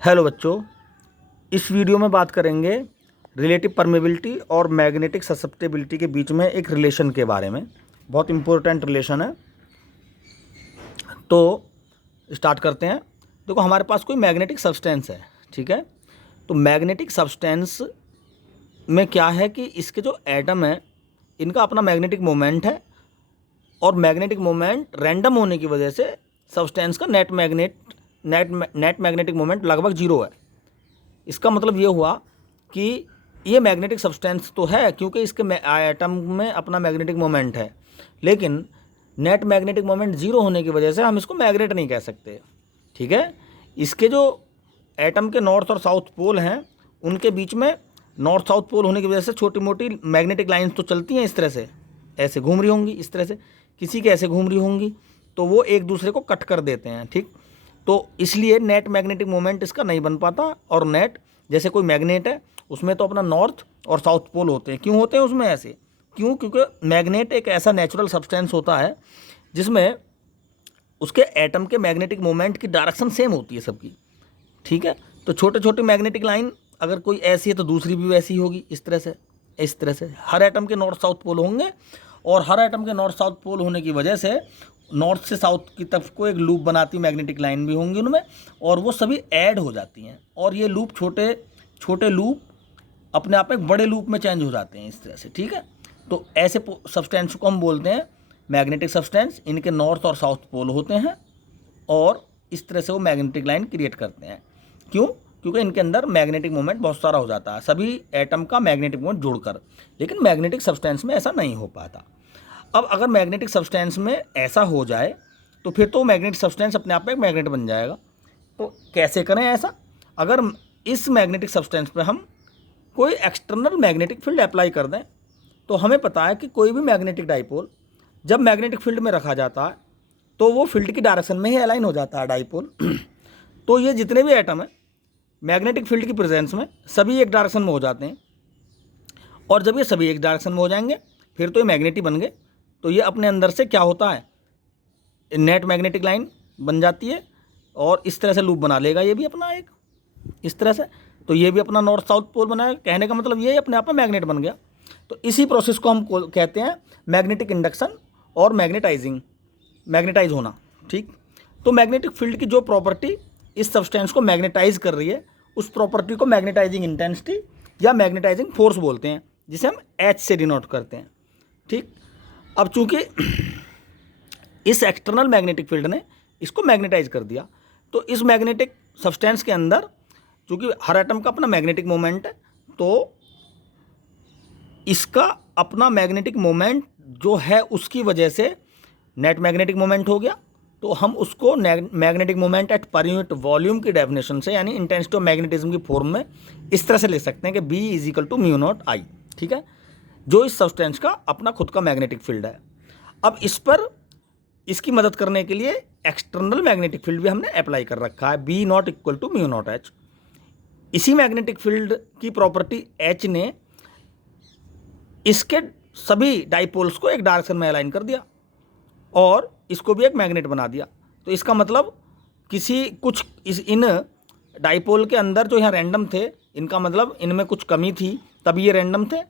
Hello बच्चों, इस video में बात करेंगे रिलेटिव परमेबिलिटी और मैग्नेटिक ससेप्टेबिलिटी के बीच में एक रिलेशन के बारे में। बहुत इम्पोर्टेंट रिलेशन है। तो स्टार्ट करते हैं। देखो, हमारे पास कोई मैग्नेटिक सब्सटेंस है, ठीक है। तो मैग्नेटिक सब्सटेंस में क्या है कि इसके जो एटम है इनका अपना मैग्नेटिक मोमेंट है, और मैग्नेटिक मोमेंट रैंडम होने की वजह से सब्सटेंस का नेट मैग्नेटिक मोमेंट लगभग जीरो है। इसका मतलब ये हुआ कि ये मैग्नेटिक सब्सटेंस तो है क्योंकि इसके एटम में अपना मैग्नेटिक मोमेंट है, लेकिन नेट मैग्नेटिक मोमेंट जीरो होने की वजह से हम इसको मैग्नेट नहीं कह सकते, ठीक है। इसके जो एटम के नॉर्थ और साउथ पोल हैं उनके बीच में नॉर्थ साउथ पोल होने की वजह से छोटी मोटी मैग्नेटिक लाइन्स तो चलती हैं, इस तरह से ऐसे घूम रही होंगी, इस तरह से किसी के ऐसे घूम रही होंगी, तो वो एक दूसरे को कट कर देते हैं, ठीक। तो इसलिए नेट मैग्नेटिक मोमेंट इसका नहीं बन पाता। और नेट जैसे कोई मैग्नेट है उसमें तो अपना नॉर्थ और साउथ पोल होते हैं। क्यों होते हैं उसमें ऐसे? क्यों? क्योंकि मैग्नेट एक ऐसा नेचुरल सब्सटेंस होता है जिसमें उसके एटम के मैग्नेटिक मोमेंट की डायरेक्शन सेम होती है सबकी, ठीक है। तो छोटे छोटे मैग्नेटिक लाइन अगर कोई ऐसी है तो दूसरी भी वैसी होगी, इस तरह से हर एटम के नॉर्थ साउथ पोल होंगे, और हर एटम के नॉर्थ साउथ पोल होने की वजह से नॉर्थ से साउथ की तरफ को एक लूप बनाती मैग्नेटिक लाइन भी होंगी उनमें, और वो सभी ऐड हो जाती हैं, और ये लूप छोटे छोटे लूप अपने आप में बड़े लूप में चेंज हो जाते हैं, इस तरह से, ठीक है। तो ऐसे सब्सटेंस को हम बोलते हैं मैग्नेटिक सब्सटेंस। इनके नॉर्थ और साउथ पोल होते हैं और इस तरह से वो मैग्नेटिक लाइन क्रिएट करते हैं। क्यों? क्योंकि इनके अंदर मैग्नेटिक मोमेंट बहुत सारा हो जाता है, सभी एटम का मैग्नेटिक मोमेंट जोड़कर। लेकिन मैग्नेटिक सब्सटेंस में ऐसा नहीं हो पाता। अब अगर मैग्नेटिक सब्सटेंस में ऐसा हो जाए तो फिर तो मैग्नेटिक सब्सटेंस अपने आप में एक मैग्नेट बन जाएगा। तो कैसे करें ऐसा? अगर इस मैग्नेटिक सब्सटेंस पे हम कोई एक्सटर्नल मैग्नेटिक फील्ड अप्लाई कर दें, तो हमें पता है कि कोई भी मैग्नेटिक डाइपोल जब मैग्नेटिक फील्ड में रखा जाता है तो वो फील्ड की डायरेक्शन में ही अलाइन हो जाता है डाइपोल। तो ये जितने भी एटम हैं मैग्नेटिक फील्ड की प्रेजेंस में सभी एक डायरेक्शन में हो जाते हैं, और जब ये सभी एक डायरेक्शन में हो जाएंगे फिर तो ये मैग्नेट ही बन गए। तो ये अपने अंदर से क्या होता है, नेट मैग्नेटिक लाइन बन जाती है, और इस तरह से लूप बना लेगा ये भी अपना एक, इस तरह से। तो ये भी अपना नॉर्थ साउथ पोल बनाएगा। कहने का मतलब ये अपने आप में मैग्नेट बन गया। तो इसी प्रोसेस को हम कहते हैं मैग्नेटिक इंडक्शन और मैग्नेटाइज होना, ठीक। तो मैग्नेटिक फील्ड की जो प्रॉपर्टी इस सब्सटेंस को मैग्नेटाइज कर रही है उस प्रॉपर्टी को मैग्नेटाइजिंग इंटेंसिटी या मैग्नेटाइजिंग फोर्स बोलते हैं, जिसे हम एच से डिनोट करते हैं, ठीक। अब चूंकि इस एक्सटर्नल मैग्नेटिक फील्ड ने इसको मैग्नेटाइज कर दिया, तो इस मैग्नेटिक सब्सटेंस के अंदर चूंकि हर एटम का अपना मैग्नेटिक मोमेंट है, तो इसका अपना मैग्नेटिक मोमेंट जो है उसकी वजह से नेट मैग्नेटिक मोमेंट हो गया। तो हम उसको magnetic moment at per unit volume की डेफिनेशन से, यानी इंटेंसिटी ऑफ मैग्नेटिज्म की फॉर्म में इस तरह से लिख सकते हैं कि B is equal to mu naught I, ठीक है, जो इस सब्सटेंस का अपना खुद का मैग्नेटिक फील्ड है। अब इस पर इसकी मदद करने के लिए एक्सटर्नल मैग्नेटिक फील्ड भी हमने अप्लाई कर रखा है, B naught equal to mu naught H। इसी मैग्नेटिक फील्ड की प्रॉपर्टी H ने इसके सभी डाइपोल्स को एक डायरेक्शन में अलाइन कर दिया और इसको भी एक मैग्नेट बना दिया। तो इसका मतलब इन डाइपोल के अंदर जो यहाँ रैंडम थे, इनका मतलब इनमें कुछ कमी थी तभी ये रैंडम थे,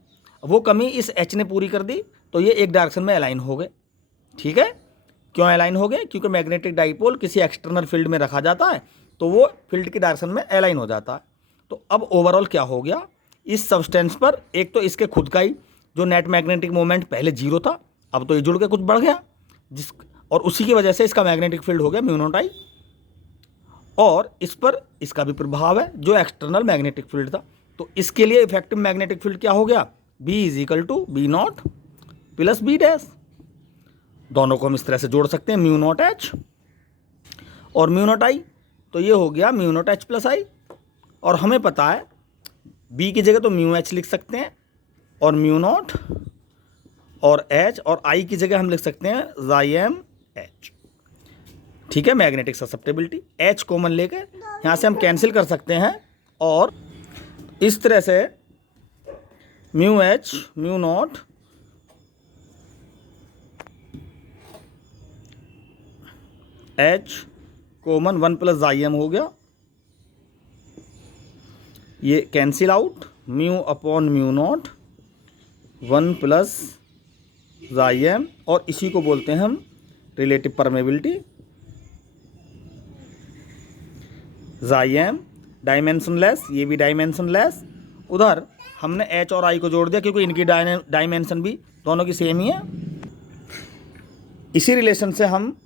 वो कमी इस H ने पूरी कर दी, तो ये एक डायरेक्शन में अलाइन हो गए, ठीक है। क्यों अलाइन हो गए? क्योंकि मैग्नेटिक डाइपोल किसी एक्सटर्नल फील्ड में रखा जाता है तो वो फील्ड की डायरेक्शन में अलाइन हो जाता है। तो अब ओवरऑल क्या हो गया, इस सब्सटेंस पर एक तो इसके खुद का ही जो नेट मैग्नेटिक मोमेंट पहले जीरो था, अब तो ये जुड़ के कुछ बढ़ गया, और उसी की वजह से इसका मैग्नेटिक फील्ड हो गया म्यू नॉट I, और इस पर इसका भी प्रभाव है जो एक्सटर्नल मैग्नेटिक फील्ड था। तो इसके लिए इफेक्टिव मैग्नेटिक फील्ड क्या हो गया, B is equal to B naught plus B dash. दोनों को हम इस तरह से जोड़ सकते हैं, म्यू नॉट H और म्यू नॉट I। तो ये हो गया mu naught H plus I, और हमें पता है B की जगह तो म्यू H लिख सकते हैं और म्यू नॉट, और H और I की जगह हम लिख सकते हैं Xim H, ठीक है। मैग्नेटिक ससेप्टेबिलिटी H कॉमन लेके यहाँ से हम कैंसिल कर सकते हैं, और इस तरह से mu H mu naught H common 1 plus Xim हो गया, ये cancel out, mu upon mu naught 1 plus जाई एम, और इसी को बोलते हैं हम रिलेटिव परमेबिलिटी। जाई एम डायमेंशनलेस, ये भी डायमेंशनलेस। उधर हमने एच और आई को जोड़ दिया क्योंकि इनकी डायमेंशन भी दोनों की सेम ही है। इसी रिलेशन से हम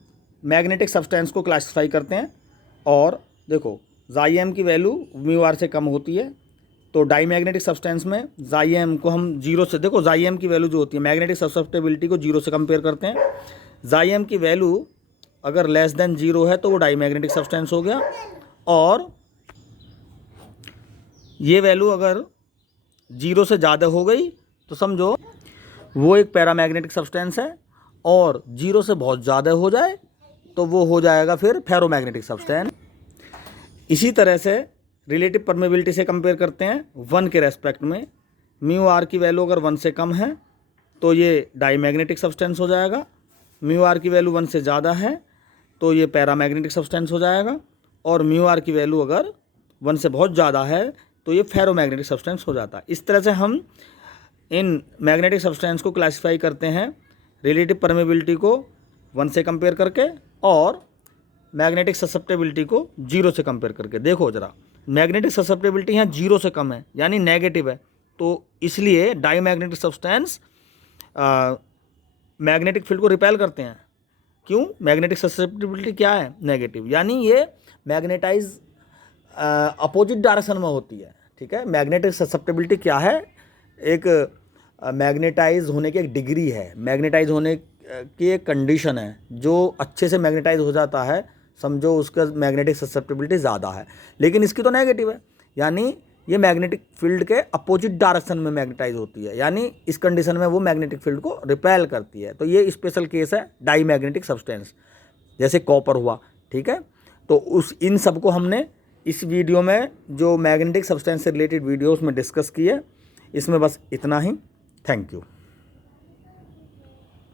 मैग्नेटिक सब्सटेंस को क्लासिफाई करते हैं। और देखो जाई एम की वैल्यू म्यू आर से कम होती है, तो डाई मैग्नेटिक सब्सटेंस में जाई एम को हम जीरो से, देखो जाई एम की वैल्यू जो होती है मैग्नेटिक ससेप्टेबिलिटी को जीरो से कंपेयर करते हैं। जाई एम की वैल्यू अगर लेस देन जीरो है तो वो डाई मैग्नेटिक सब्सटेंस हो गया, और ये वैल्यू अगर जीरो से ज़्यादा हो गई तो समझो वो एक पैरामैग्नेटिक सब्सटेंस है, और जीरो से बहुत ज़्यादा हो जाए तो वो हो जाएगा फिर फेरोमैग्नेटिक सब्सटेंस। इसी तरह से रिलेटिव परमेबिलिटी से कंपेयर करते हैं 1 के रेस्पेक्ट में। म्यू आर की वैल्यू अगर 1 से कम है तो ये डाईमैग्नेटिक सब्सटेंस हो जाएगा, म्यू आर की वैल्यू 1 से ज़्यादा है तो ये पैरामैग्नेटिक सब्सटेंस हो जाएगा, और म्यू आर की वैल्यू अगर 1 से बहुत ज़्यादा है तो ये फेरोमैग्नेटिक सब्सटेंस हो जाता है। इस तरह से हम इन मैग्नेटिक सब्सटेंस को क्लासिफाई करते हैं रिलेटिव परमेबिलिटी को 1 से कंपेयर करके और मैग्नेटिक ससेप्टेबिलिटी को 0 से कंपेयर करके। देखो ज़रा, मैग्नेटिक ससेप्टेबिलिटी यहाँ 0 से कम है यानी नेगेटिव है, तो इसलिए डाईमैग्नेटिक सब्सटेंस मैग्नेटिक फील्ड को रिपेल करते हैं। क्यों? मैग्नेटिक ससेप्टेबिलिटी क्या है? नेगेटिव, यानी ये मैग्नेटाइज अपोजिट डायरेक्शन में होती है। ठीक है, मैग्नेटिक ससेप्टेबिलिटी क्या है? एक मैग्नेटाइज होने की एक डिग्री है, मैग्नेटाइज होने की एक कंडीशन है। जो अच्छे से मैग्नेटाइज हो जाता है समझो उसका मैग्नेटिक ससेप्टेबिलिटी ज़्यादा है, लेकिन इसकी तो नेगेटिव है, यानी ये मैग्नेटिक फील्ड के अपोजिट डायरेक्शन में मैग्नेटाइज होती है, यानी इस कंडीशन में वो मैग्नेटिक फील्ड को रिपेल करती है। तो ये स्पेशल केस है डाई मैग्नेटिक सब्सटेंस, जैसे कॉपर हुआ। ठीक है, तो इन सब को हमने इस वीडियो में जो मैग्नेटिक सब्सटेंस से रिलेटेड वीडियो उसमें डिस्कस की है। इसमें बस इतना ही। Thank you.